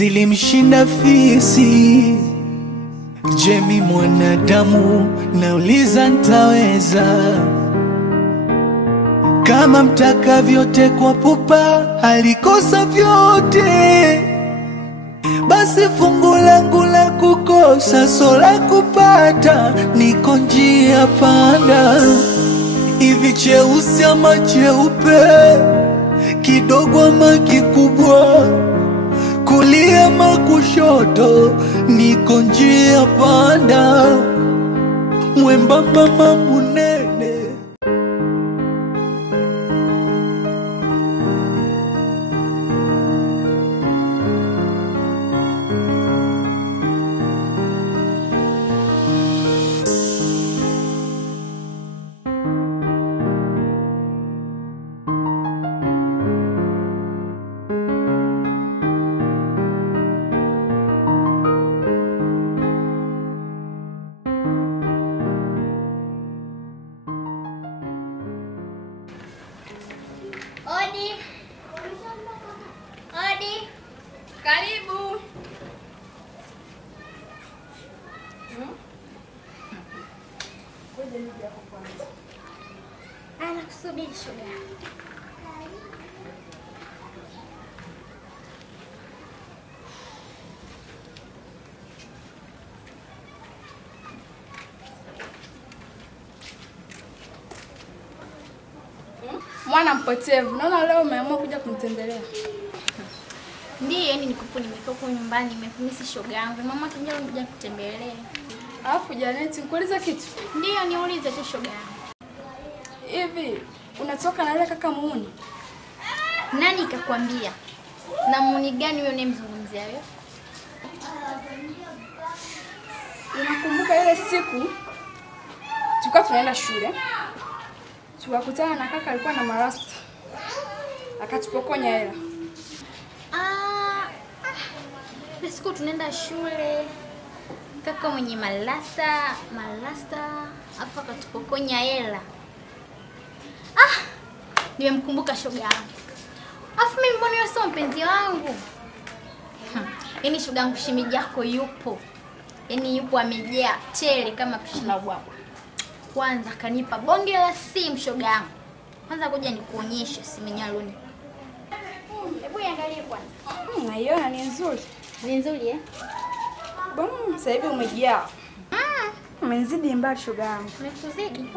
zilimshinda fisi. Je, mimi mwanadamu nauliza nitaweza? Kama mtakavyote kwa pupa alikosa vyote, basi fungu langu la kukosa sola kupata, niko njia panda. Hivi cheusi ama cheupe, kidogo ama kikubwa, kulia ama kushoto, niko njia panda, mwembamba ama munene. Odi. Odi. Karibu. Kuja nije hapo kwanza. Anakusubiri shoga. Mwana mpotevu, naona leo umeamua kuja kunitembelea. Ndiyo, yani nikupo nimekaa huko nyumbani, nimemisi shoga yangu. Mama tunjao kuja kutembelea. Alafu Janeti, nikuuliza kitu? Ndiyo, niulize tu shoga yangu. Hivi, unatoka na yule kaka Muuni? Nani kakwambia? Na Muuni gani wewe unemzungumzia wewe? Unakumbuka ile siku tulikuwa tunaenda shule? Tukakutana na kaka alikuwa na marasta. Akatupokonya hela. Ile siku tunaenda shule. Kaka mwenye malasta, afa akatupokonya hela. Nimemkumbuka shoga yangu. Afu mimi mbona yeye sio mpenzi wangu? Yaani shoga yangu shemeji yako yupo. Yaani yupo amejaa tele kama pishi la ubwabwa. Kwanza kanipa bonge la simu shoga yangu. Kwanza kuja nikuonyeshe simu nyaloni. Hebu iangalie kwanza. Naiona ni nzuri. Ni nzuri eh? Sasa hivi umejaa. Umezidi mbali shoga yangu. Umekuzidi.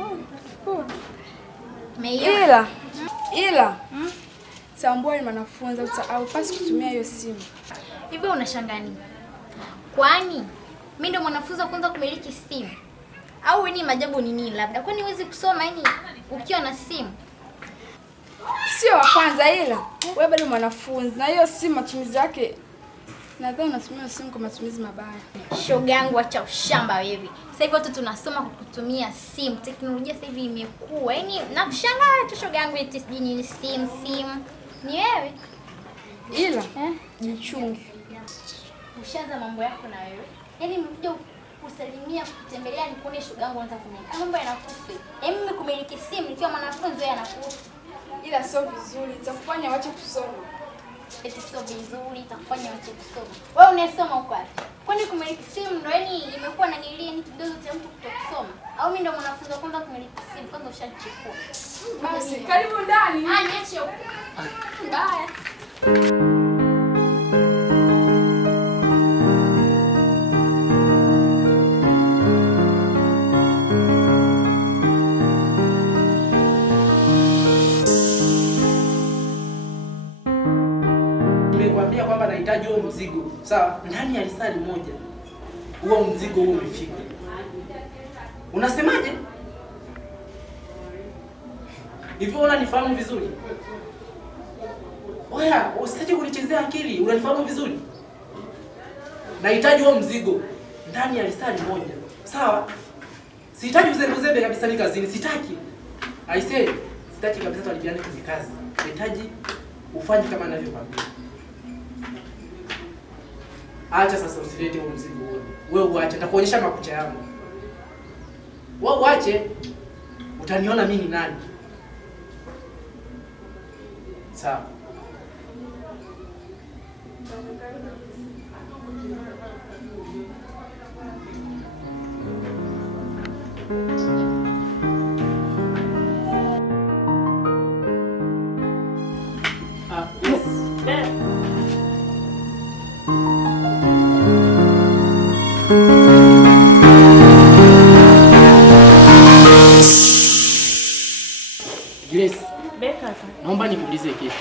Ila tambua ni mwanafunzi haupaswi kutumia hiyo simu. Hivi unashangaa nini? Kwani mimi ndo mwanafunzi wa kwanza kumiliki simu? Au ni majabu ni nini labda? Kwani huwezi kusoma yani ukiwa na simu? Sio wa kwanza, ila wewe bado mwanafunzi na hiyo simu matumizi yake nadhani unatumia simu kwa matumizi mabaya. Shoga yangu acha ushamba wewe. Sasa hivi watu tunasoma kwa kutumia simu. Teknolojia sasa hivi imekua. Yaani nakushangaa tu shoga yangu eti ni simu. Ni wewe? Ila jichunge. Ushaanza mambo yako na wewe. Yaani mkuja kusalimia kutembelea ni kuone shoga yangu anza kumiliki. Mambo yanakuhusu. Yaani mimi kumiliki simu nikiwa mwanafunzi wewe anakuhusu. Ila sio vizuri, itakufanya waache kusoma. Eti sio vizuri, itakufanya waache kusoma. Wewe unasoma uko wapi? Kwani kumiliki simu ndio yani imekuwa na nilie ni kidogo cha mtu kutokusoma? Au mimi ndio mwanafunzi wa kwanza kumiliki simu kwanza ushachukua? Basi karibu ndani. Niache huko. Bye. Nimekwambia kwamba nahitaji huo mzigo. Sawa? Ndani ya risali moja. Huo mzigo huo umefika. Unasemaje? Hivi unanifahamu vizuri? Oya, usitaki kunichezea akili. Unanifahamu vizuri? Nahitaji huo mzigo ndani ya risali moja. Sawa? Sihitaji uzembe kabisa ni kazini. Sitaki. I say, sitaki kabisa tualipiane kwenye kazi. Nahitaji ufanye kama ninavyokuambia. Acha sasa usilete huo mzigo huo. Wewe uache, nitakuonyesha makucha yangu. Wewe uache, utaniona mimi ni nani. Sawa. Grace. Naomba nikuulize kitu.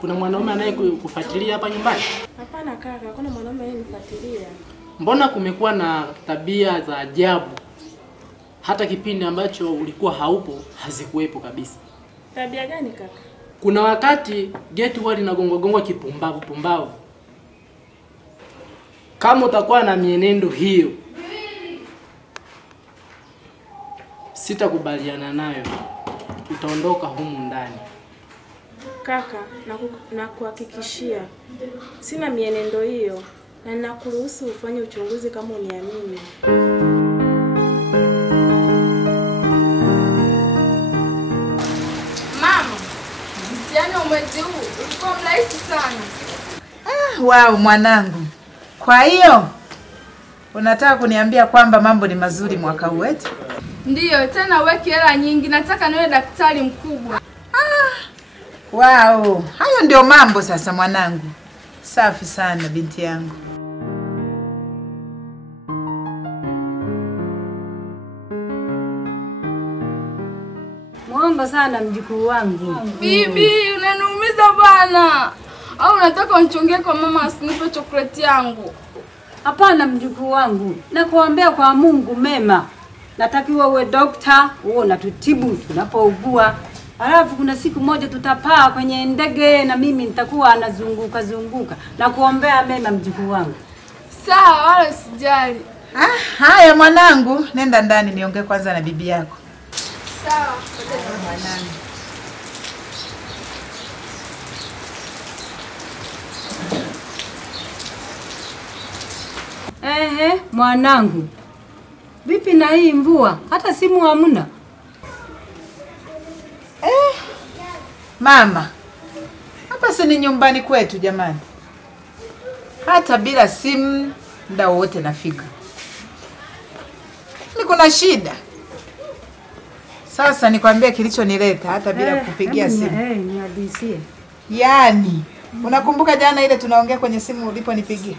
Kuna mwanaume anayekufuatilia hapa nyumbani? Hapana kaka, hakuna mwanaume anayenifuatilia. Mbona kumekuwa na tabia za ajabu? Hata kipindi ambacho ulikuwa haupo hazikuwepo kabisa. Tabia gani kaka? Kuna wakati geti huwa linagongwa kipumbavu. Kama utakuwa na mienendo hiyo, sitakubaliana nayo. Utaondoka humu ndani. Kaka, nakuhakikishia sina mienendo hiyo na ninakuruhusu ufanye uchunguzi kama uniamini. Mama, mtihani wa mwezi huu ulikuwa mrahisi sana. Wow, mwanangu. Kwa hiyo unataka kuniambia kwamba mambo ni mazuri mwaka huu wetu? Ndiyo, tena uweke hela nyingi. Nataka niwe daktari mkubwa. Wow, hayo ndio mambo sasa mwanangu. Safi sana binti yangu. Mwomba sana mjukuu wangu. Bibi, unaniumiza bwana. Au unataka unichongee kwa mama asinipe chokoleti yangu? Hapana mjukuu wangu. Nakuombea kwa Mungu mema. Natakiwa uwe dokta, uwe unatutibu tunapougua. Alafu kuna siku moja tutapaa kwenye ndege na mimi nitakuwa nazunguka. Nakuombea mema mjukuu wangu. Sawa, wala usijali. Haya mwanangu, nenda ndani niongee kwanza na bibi yako. Sawa. Mwanangu. Mwanangu. Vipi na hii mvua? Hata simu hamna. Mama. Hapa si ni nyumbani kwetu jamani. Hata bila simu muda wote nafika. Ni kuna shida. Sasa nikwambie kilichonileta hata bila kupigia simu. Niadisie. Yaani, unakumbuka jana ile tunaongea kwenye simu uliponipigia?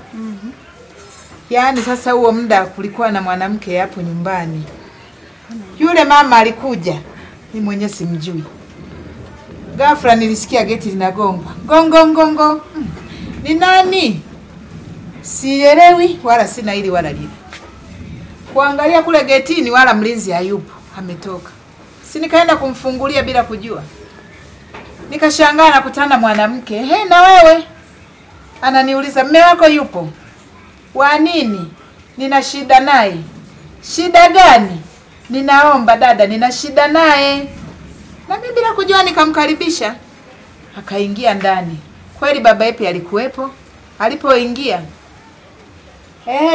Yaani sasa huo muda kulikuwa na mwanamke hapo nyumbani. Yule mama alikuja. Mimi mwenyewe simjui. Ghafla nilisikia geti linagongwa. Gongo. Ni nani? Sielewi wala sina hili wala lile. Kuangalia kule getini wala mlinzi hayupo, ametoka. Si nikaenda kumfungulia bila kujua. Nikashangaa nakutana mwanamke. Na wewe? Ananiuliza mume wako yupo? Wa nini? Nina shida naye. Shida gani? Ninaomba dada, nina shida naye. Na mimi bila kujua nikamkaribisha. Akaingia ndani. Kweli baba yepi alikuwepo? Alipoingia,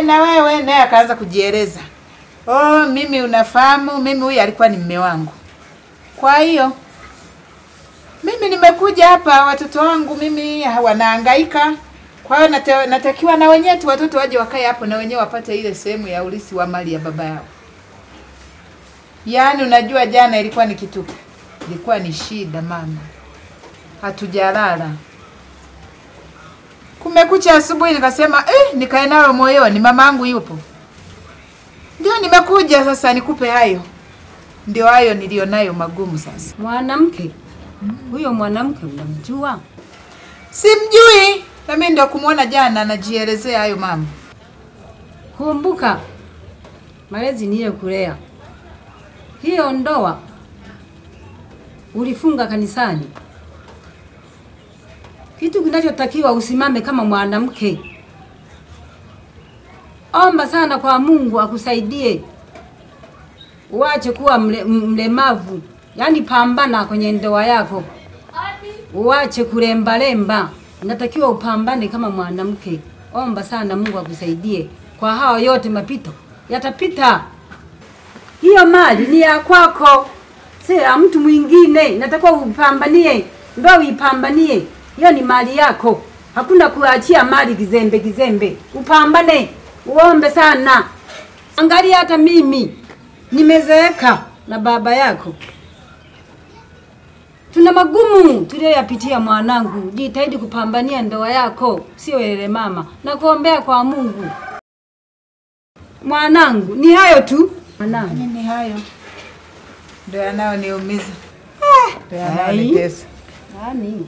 na wewe, naye akaanza kujieleza. Mimi unafahamu, mimi huyu alikuwa ni mume wangu. Kwa hiyo mimi nimekuja hapa, watoto wangu mimi wanahangaika. Kwa hiyo natakiwa na wenyewe watoto waje wakae hapo na wenyewe wapate ile sehemu ya ulisi wa mali ya baba yao. Yaani unajua jana ilikuwa ni kituko. Ilikuwa ni shida mama. Hatujalala. Kumekucha asubuhi nikasema nikae nalo moyoni, mamangu yupo. Ndio nimekuja sasa nikupe hayo. Ndio hayo nilionayo magumu sasa. Mwanamke. Huyo mwanamke unamjua? Simjui. Na mimi ndio kumuona jana anajielezea hayo mama. Kumbuka malezi niye kulea. Hiyo ndoa ulifunga kanisani. Kitu kinachotakiwa usimame kama mwanamke. Omba sana kwa Mungu akusaidie. Uache kuwa mlemavu. Yaani pambana kwenye ndoa yako. Uache kulemba. Unatakiwa upambane kama mwanamke. Omba sana Mungu akusaidie. Kwa hao yote mapito yatapita. Hiyo mali ni ya kwako. Si ya mtu mwingine. Natakiwa upambanie. Ndio uipambanie. Hiyo ni mali yako. Hakuna kuachia mali kizembe. Upambane. Uombe sana. Angalia hata mimi. Nimezeeka na baba yako. Tuna magumu tuliyoyapitia mwanangu. Jitahidi kupambania ndoa yako, sio yele mama. Na kuombea kwa Mungu. Mwanangu, ni hayo tu. Mwanangu, Nini hayo? Ndio yanayoniumiza. Ndio yanayonitesa. Nani?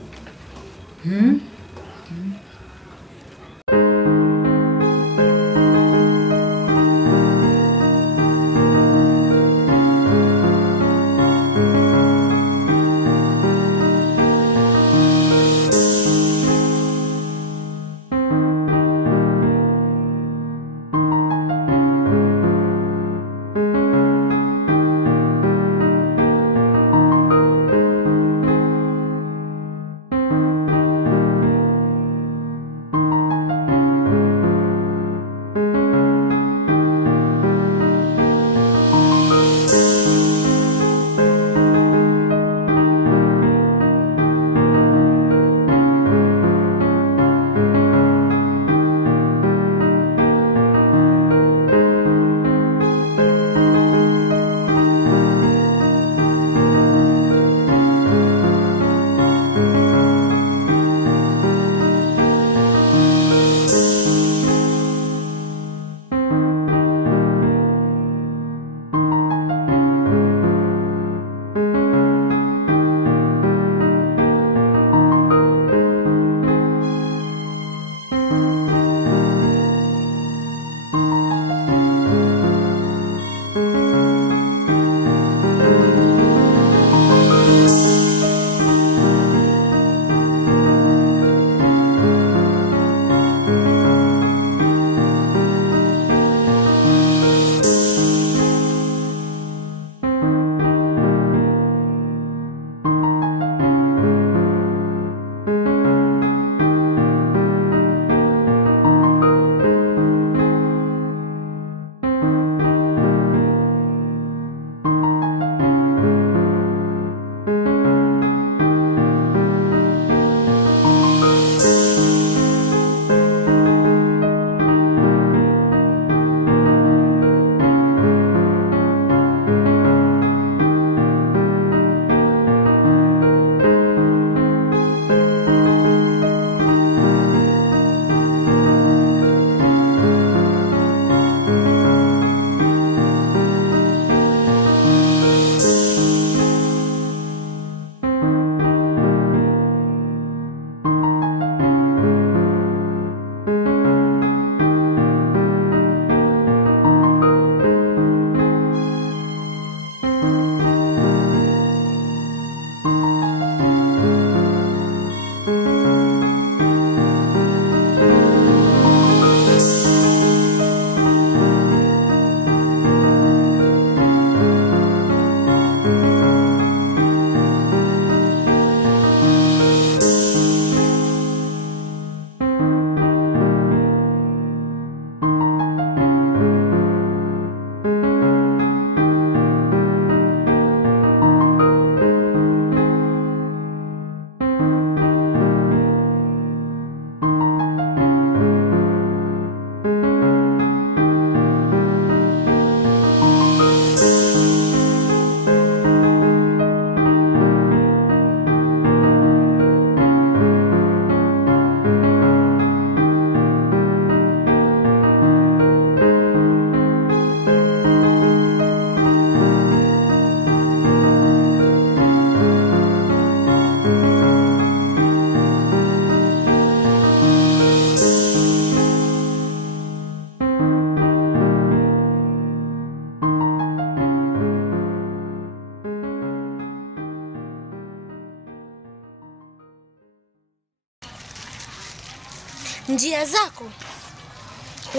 Njia zako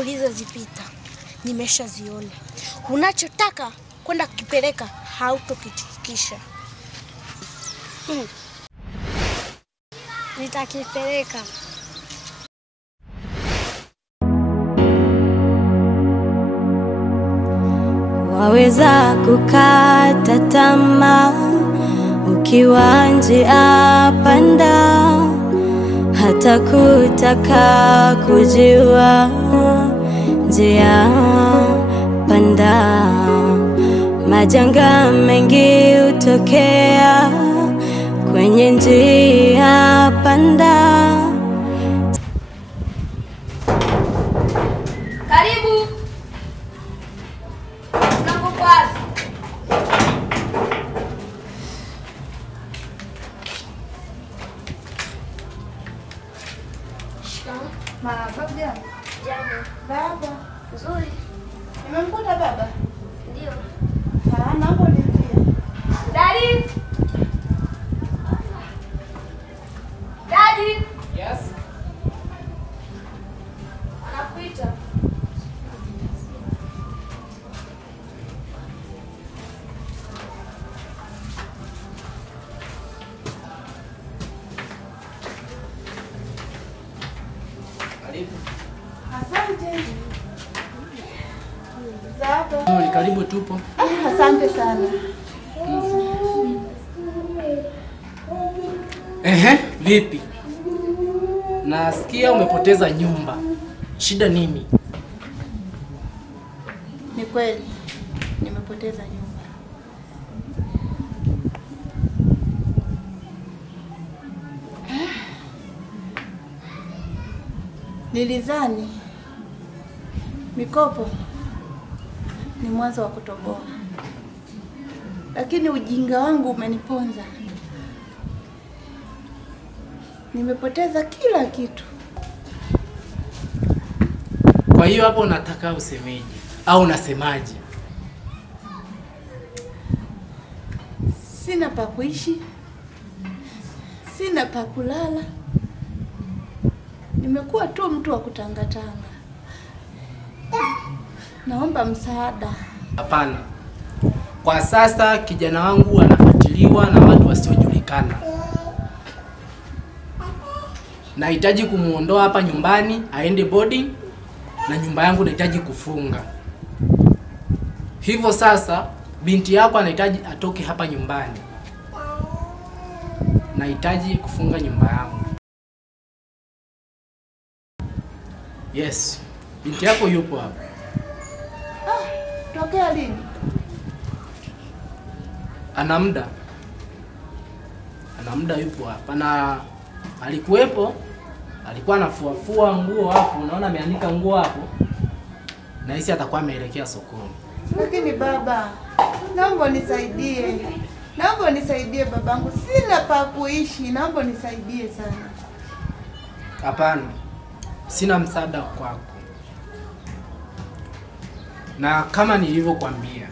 ulizozipita nimeshaziona. Unachotaka kwenda kukipeleka hautokifikisha. Nitakipeleka. Waweza kukata tamaa ukiwa njia panda, hata kutaka kujua njia panda. majanga mengi hutokea kwenye njia panda. Karibu. Mlango wazi. Baba jambo. Jambo. Baba. Nzuri. Nimemkuta baba? Ndio. Naomba niingie. Daddy. Daddy. Yes. Anakuita. Karibu. Asante. Baba. Nzuri, karibu tupo. Asante sana. Vipi? Nasikia umepoteza nyumba. Shida nini? Ni kweli. Nimepoteza nyumba. Nilizani mikopo ni mwanzo wa kutoboa, lakini ujinga wangu umeniponza. Nimepoteza kila kitu. Kwa hiyo hapo unataka usemeje au unasemaje? Sina pa kuishi, sina pa kulala. Nimekuwa tu mtu wa kutangatanga. Naomba msaada. Hapana. Kwa sasa kijana wangu anafuatiliwa na watu wasiojulikana. Nahitaji kumuondoa hapa nyumbani aende boarding, na nyumba yangu nahitaji kufunga. Hivyo sasa binti yako anahitaji atoke hapa nyumbani. Nahitaji kufunga nyumba yangu. Yes. Binti yako yupo hapa. Tokea lini? Ana muda yupo hapa, na alikuwepo, alikuwa anafuafua nguo hapo, unaona ameanika nguo hapo, na hisi atakuwa ameelekea sokoni. Lakini baba, naomba nisaidie. Naomba nisaidie babangu. Sina pa kuishi. Naomba nisaidie sana. Hapana. Sina msaada kwako. Na kama nilivyokuambia,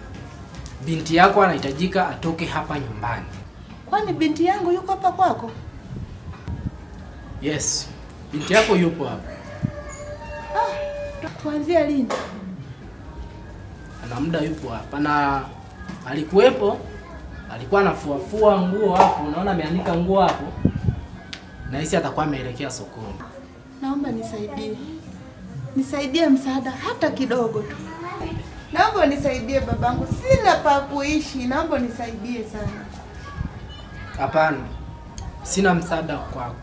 binti yako anahitajika atoke hapa nyumbani. Kwani binti yangu yuko hapa kwako? Yes. Binti yako yupo hapa. Kuanzia lini? Ana muda yupo hapa, na alikuwepo, alikuwa anafuafua nguo hapo, unaona ameanika nguo hapo, na hisi atakuwa ameelekea sokoni. Naomba nisaidie. Nisaidie msaada hata kidogo tu. Naomba nisaidie babangu. Sina pa kuishi. Naomba nisaidie sana. Hapana. Sina msaada kwako.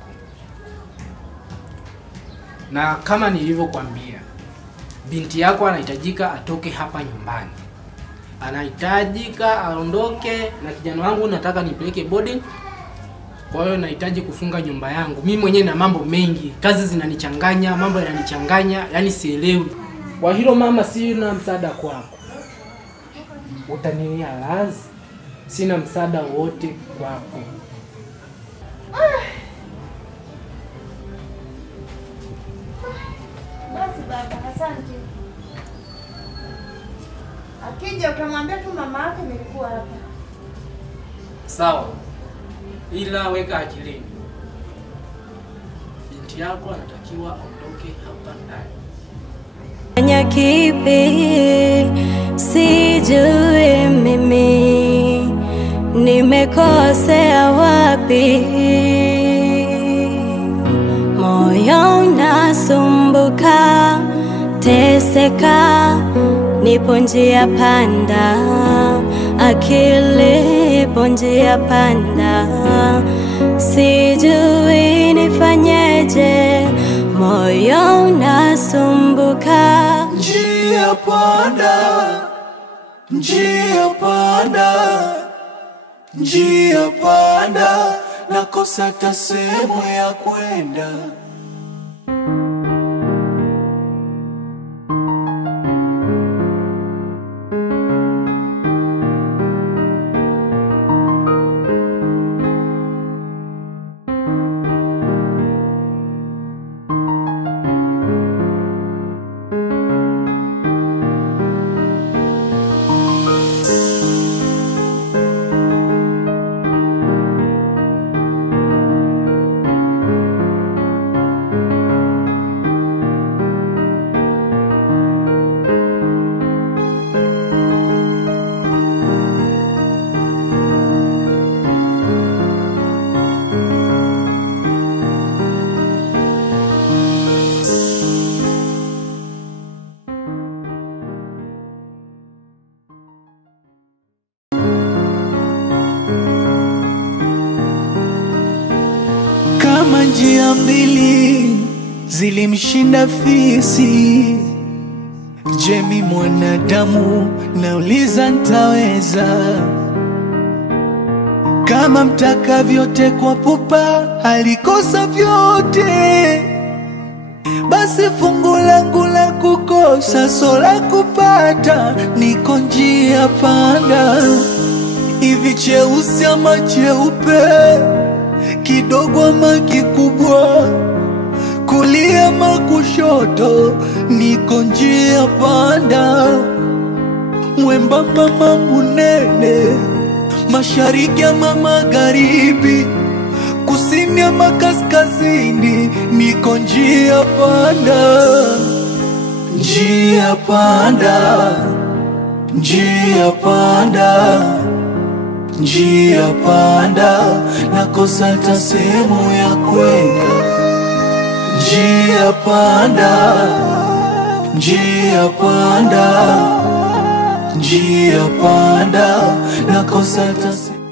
Na kama nilivyokuambia, binti yako anahitajika atoke hapa nyumbani. Anahitajika aondoke, na kijana wangu nataka nipeleke boarding. Kwa hiyo nahitaji kufunga nyumba yangu. Mimi mwenyewe na mambo mengi, kazi zinanichanganya, mambo yananichanganya, yani sielewi. Kwa hilo mama, sina msaada kwako. Utaninia lazi. Sina msaada wote kwako. Basi baba, asante. Akija utamwambia tu mama yake nilikuwa hapa. Sawa. Ila weka akilini, binti yako anatakiwa aondoke hapa ndani. Fanya kipi sijui mimi, nimekosea wapi? Moyo unasumbuka, teseka, nipo njia panda, akili ipo njia panda, sijui nifanyeje, moyo unasumbuka. Njia panda, njia panda. panda, njia panda, nakosa hata sehemu ya kwenda. Kama njia mbili zilimshinda fisi, je, mimi mwanadamu nauliza nitaweza? Kama mtaka vyote kwa pupa alikosa vyote, basi fungu langu la kukosa so la kupata, niko njia panda. Hivi cheusi ama cheupe, kidogo ama kikubwa, kulia ama kushoto, niko njia panda. Mwembamba ama munene, mashariki ama magharibi, kusini ama kaskazini, niko njia panda. Njia panda, njia panda, njia panda, nakosa hata sehemu ya kwenda. Njia panda, njia panda, njia panda, nakosa hata sehemu